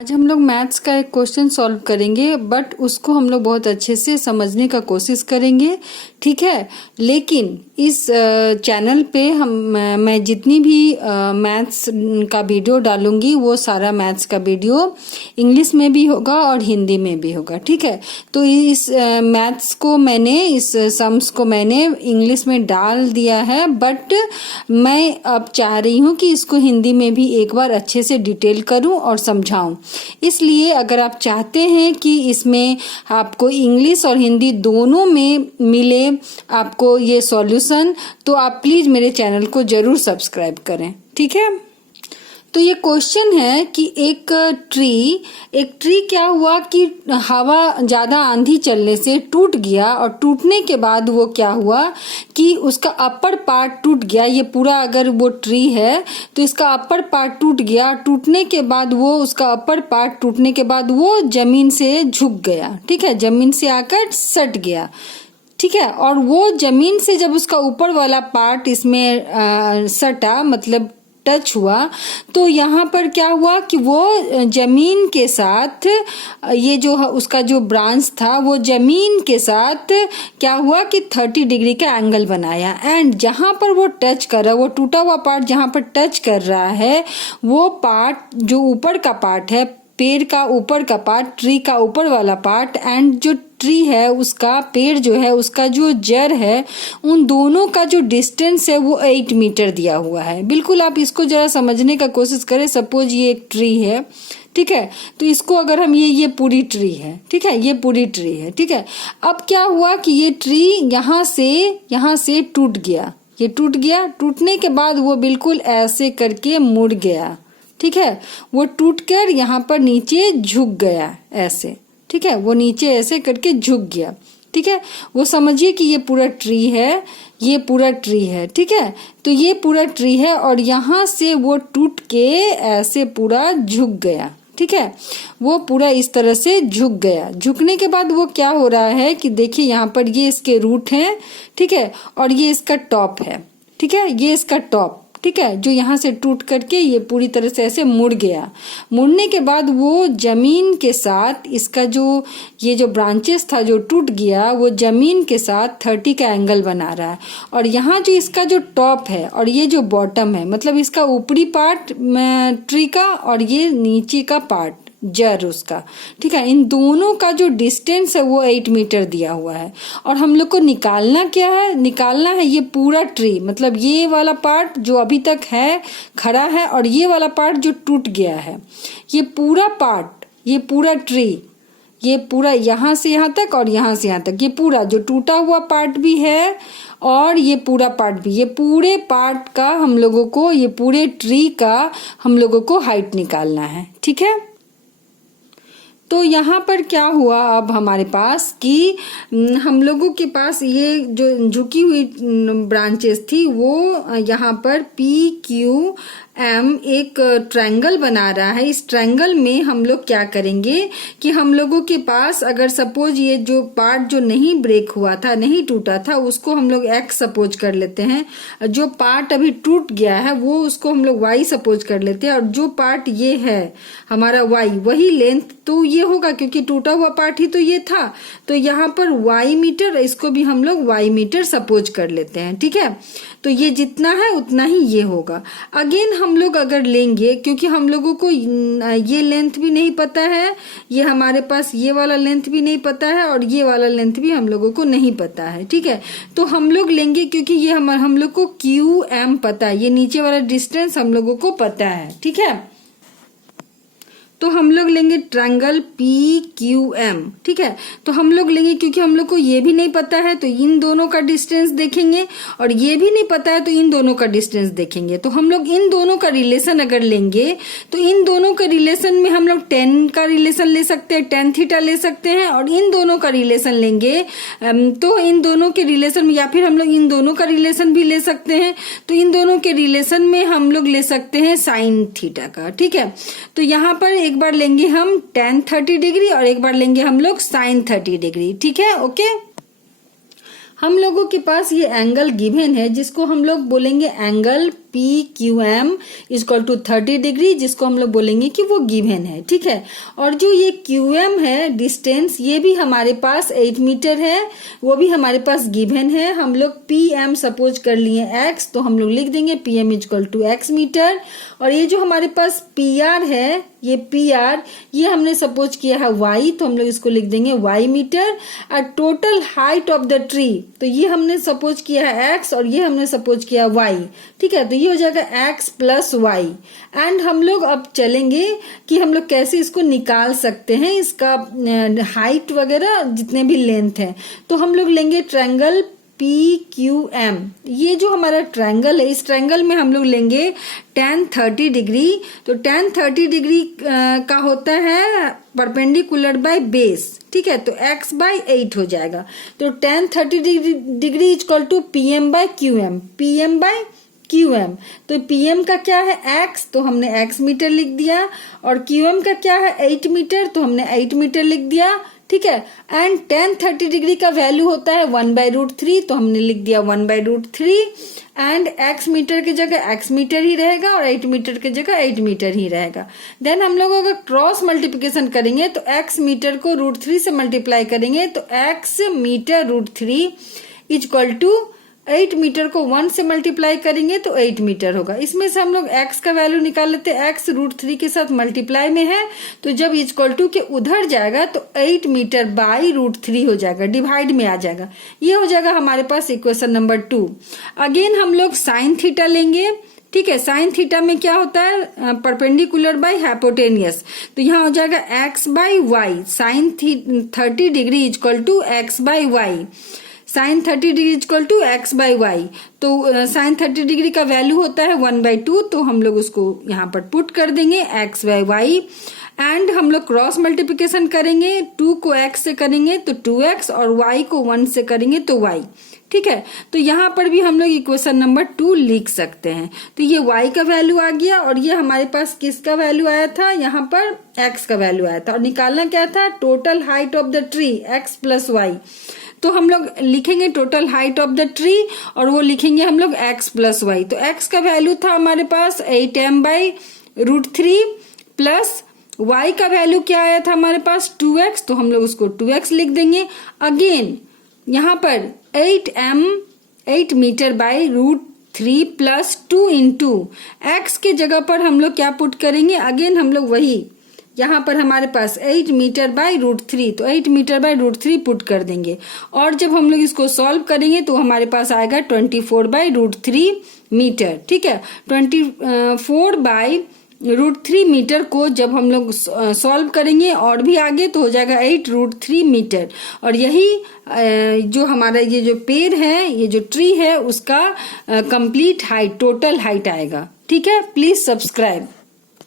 आज हम लोग मैथ्स का एक क्वेश्चन सॉल्व करेंगे, बट उसको हम लोग बहुत अच्छे से समझने का कोशिश करेंगे, ठीक है। लेकिन इस चैनल पे मैं जितनी भी मैथ्स का वीडियो डालूंगी वो सारा मैथ्स का वीडियो इंग्लिश में भी होगा और हिंदी में भी होगा, ठीक है। तो इस मैथ्स को मैंने इस सम्स को मैंने इंग्लिश में डाल दिया है, बट मैं अब चाह रही हूँ कि इसको हिंदी में भी एक बार अच्छे से डिटेल करूँ और समझाऊँ। इसलिए अगर आप चाहते हैं कि इसमें आपको इंग्लिश और हिंदी दोनों में मिले आपको ये सॉल्यूशन, तो आप प्लीज मेरे चैनल को जरूर सब्सक्राइब करें, ठीक है। तो ये क्वेश्चन है कि एक ट्री क्या हुआ कि हवा ज्यादा आंधी चलने से टूट गया, और टूटने के बाद वो क्या हुआ कि उसका अपर पार्ट टूट गया। ये पूरा अगर वो ट्री है तो इसका अपर पार्ट टूट गया। टूटने के बाद वो उसका अपर पार्ट टूटने के बाद वो जमीन से झुक गया, ठीक है, जमीन से आकर सट गया, ठीक है। और वो जमीन से जब उसका ऊपर वाला पार्ट इसमें सटा, मतलब टच हुआ, तो यहाँ पर क्या हुआ कि वो जमीन के साथ ये जो उसका जो ब्रांच था वो जमीन के साथ क्या हुआ कि 30 डिग्री का एंगल बनाया। एंड जहां पर वो टच कर रहा है, वो टूटा हुआ पार्ट जहां पर टच कर रहा है, वो पार्ट जो ऊपर का पार्ट है, पेड़ का ऊपर का पार्ट, ट्री का ऊपर वाला पार्ट, एंड जो ट्री है उसका, पेड़ जो है उसका जो जड़ है, उन दोनों का जो डिस्टेंस है वो 8 मीटर दिया हुआ है। बिल्कुल आप इसको जरा समझने का कोशिश करें। सपोज ये एक ट्री है, ठीक है, तो इसको अगर हम ये पूरी ट्री है, ठीक है, ये पूरी ट्री है, ठीक है। अब क्या हुआ कि ये ट्री यहाँ से टूट गया, ये टूट गया। टूटने के बाद वो बिल्कुल ऐसे करके मुड़ गया, ठीक है, वो टूटकर यहाँ पर नीचे झुक गया ऐसे, ठीक है, वो नीचे ऐसे करके झुक गया, ठीक है। वो समझिए कि ये पूरा ट्री है, ये पूरा ट्री है, ठीक है। तो ये पूरा ट्री है और यहाँ से वो टूट के ऐसे पूरा झुक गया, ठीक है, वो पूरा इस तरह से झुक गया। झुकने के बाद वो क्या हो रहा है कि देखिए यहाँ पर ये इसके रूट हैं, ठीक है, और ये इसका टॉप है, ठीक है, ये इसका टॉप, ठीक है, जो यहाँ से टूट करके ये पूरी तरह से ऐसे मुड़ गया। मुड़ने के बाद वो जमीन के साथ इसका जो ये जो ब्रांचेस था जो टूट गया, वो जमीन के साथ 30 का एंगल बना रहा है। और यहाँ जो इसका जो टॉप है और ये जो बॉटम है, मतलब इसका ऊपरी पार्ट ट्री का और ये नीचे का पार्ट जड़ उसका, ठीक है, इन दोनों का जो डिस्टेंस है वो 8 मीटर दिया हुआ है। और हम लोग को निकालना क्या है, निकालना है ये पूरा ट्री, मतलब ये वाला पार्ट जो अभी तक है खड़ा है और ये वाला पार्ट जो टूट गया है, ये पूरा पार्ट, ये पूरा ट्री, ये पूरा यहाँ से यहाँ तक और यहाँ से यहाँ तक, ये पूरा जो टूटा हुआ पार्ट भी है और ये पूरा पार्ट भी, ये पूरे पार्ट का हम लोगों को, ये पूरे ट्री का हम लोगों को हाइट निकालना है, ठीक है। तो यहाँ पर क्या हुआ अब हमारे पास कि हम लोगों के पास ये जो झुकी हुई ब्रांचेस थी वो यहाँ पर PQM एक ट्रायंगल बना रहा है। इस ट्रायंगल में हम लोग क्या करेंगे कि हम लोगों के पास अगर सपोज ये जो पार्ट जो नहीं ब्रेक हुआ था, नहीं टूटा था, उसको हम लोग X सपोज कर लेते हैं। जो पार्ट अभी टूट गया है वो उसको हम लोग Y सपोज कर लेते हैं, और जो पार्ट ये है हमारा Y, वही लेंथ तो ये होगा क्योंकि टूटा हुआ पार्ट ही तो ये था। तो यहाँ पर Y मीटर, इसको भी हम लोग Y मीटर सपोज कर लेते हैं, ठीक है। तो ये जितना है उतना ही ये होगा। अगेन हम लोग अगर लेंगे, क्योंकि हम लोगों को ये लेंथ भी नहीं पता है, ये हमारे पास ये वाला लेंथ भी नहीं पता है और ये वाला लेंथ भी हम लोगों को नहीं पता है, ठीक है। तो हम लोग लेंगे क्योंकि ये हम लोग को QM पता है, ये नीचे वाला डिस्टेंस हम लोगों को पता है, ठीक है। तो हम लोग लेंगे ट्रायंगल PQM, ठीक है। तो हम लोग लेंगे क्योंकि हम लोग को ये भी नहीं पता है तो इन दोनों का डिस्टेंस देखेंगे, और ये भी नहीं पता है तो इन दोनों का डिस्टेंस देखेंगे। तो हम लोग इन दोनों का रिलेशन अगर लेंगे तो इन दोनों के रिलेशन में हम लोग 10 का रिलेशन ले सकते हैं, tan थीटा ले सकते हैं, और इन दोनों का रिलेशन लेंगे तो इन दोनों के रिलेशन में, या फिर हम लोग इन दोनों का रिलेशन भी ले सकते हैं, तो इन दोनों के रिलेशन में हम लोग ले सकते हैं sin थीटा का, ठीक है। तो यहाँ पर एक बार लेंगे हम tan 30 डिग्री और एक बार लेंगे हम लोग sin 30 डिग्री, ठीक है, ओके। हम लोगों के पास ये एंगल गिवन है जिसको हम लोग बोलेंगे angle PQM equal to 30 degree, जिसको हम लोग बोलेंगे कि वो गिवन है, ठीक है। और जो ये QM है डिस्टेंस, ये भी हमारे पास 8 मीटर है, वो भी हमारे पास गिवन है। हम लोग PM सपोज कर लिए x, तो हम लोग लिख देंगे PM equal to x metre. और ये जो हमारे पास PR है, ये PR ये हमने सपोज किया है y, तो हम लोग इसको लिख देंगे y मीटर। और total height of the tree, तो ये हमने सपोज किया है x और ये हमने सपोज किया y, ठीक है। तो ये हो जाएगा x प्लस y। एंड हम लोग अब चलेंगे कि हम लोग कैसे इसको निकाल सकते हैं, इसका हाइट वगैरह जितने भी लेंथ है। तो हम लोग लेंगे ट्रायंगल PQM। ये जो हमारा ट्रायंगल है, इस ट्रायंगल में हम लोग लेंगे tan 30 डिग्री। तो tan 30 डिग्री का होता है परपेंडिकुलर बाय बेस, ठीक है। तो x बाय 8 हो जाएगा। तो tan 30 degree equal to PM by QM, PM by QM। तो PM का क्या है x, तो हमने x मीटर लिख दिया। और QM का क्या है 8 मीटर, तो हमने 8 मीटर लिख दिया, ठीक है। एंड tan 30 डिग्री का वैल्यू होता है 1/√3, तो हमने लिख दिया 1/√3। एंड x मीटर की जगह x मीटर ही रहेगा और 8 मीटर की जगह 8 मीटर ही रहेगा। देन हम लोग अगर क्रॉस मल्टीप्लिकेशन करेंगे तो x मीटर को √3 से मल्टीप्लाई करेंगे, तो x metre √3 equal to 8 metre को 1 से मल्टीप्लाई करेंगे तो 8 मीटर होगा। इसमें से हम लोग x का वैल्यू निकाल लेते हैं, x √3 के साथ मल्टीप्लाई में है, तो जब इक्वल टू के उधर जाएगा तो 8 मीटर बाई √3 हो जाएगा, डिवाइड में आ जाएगा। ये हो जाएगा हमारे पास इक्वेशन नंबर 2। अगेन हम लोग साइन थीटा लेंगे, ठीक है। साइन थीटा में क्या होता है, परपेंडिकुलर बाय हाइपोटेनियस। तो यहाँ हो जाएगा x by y, sine 30 degree equal to x by y, sine 30 degree equal to x by y. तो साइन 30 डिग्री का वैल्यू होता है 1/2, तो हम लोग उसको यहाँ पर पुट कर देंगे x बाई वाई। एंड हम लोग क्रॉस मल्टीप्लिकेशन करेंगे, 2 को x से करेंगे तो 2x और y को 1 से करेंगे तो y, ठीक है। तो यहाँ पर भी हम लोग इक्वेशन नंबर 2 लिख सकते हैं। तो ये y का वैल्यू आ गया और ये हमारे पास किसका वैल्यू आया था, यहाँ पर x का वैल्यू आया था। और निकालना क्या था, total height of the tree x plus y। तो हम लोग लिखेंगे total height of the tree और वो लिखेंगे हम लोग x प्लस वाई। तो x का वैल्यू था हमारे पास 8m/√3 प्लस y का वैल्यू क्या आया था हमारे पास 2x, तो हम लोग उसको 2x लिख देंगे। अगेन यहाँ पर 8 metre by √3 plus 2 into x के जगह पर हम लोग क्या पुट करेंगे, अगेन हम लोग वही यहाँ पर हमारे पास 8 मीटर बाई √3, तो 8 मीटर बाई √3 पुट कर देंगे। और जब हम लोग इसको सॉल्व करेंगे तो हमारे पास आएगा 24/√3 मीटर, ठीक है। 24/√3 मीटर को जब हम लोग सॉल्व करेंगे और भी आगे तो हो जाएगा 8√3 मीटर। और यही जो हमारा ये जो पेड़ है, ये जो ट्री है, उसका कंप्लीट हाइट, टोटल हाइट आएगा, ठीक है। Please subscribe.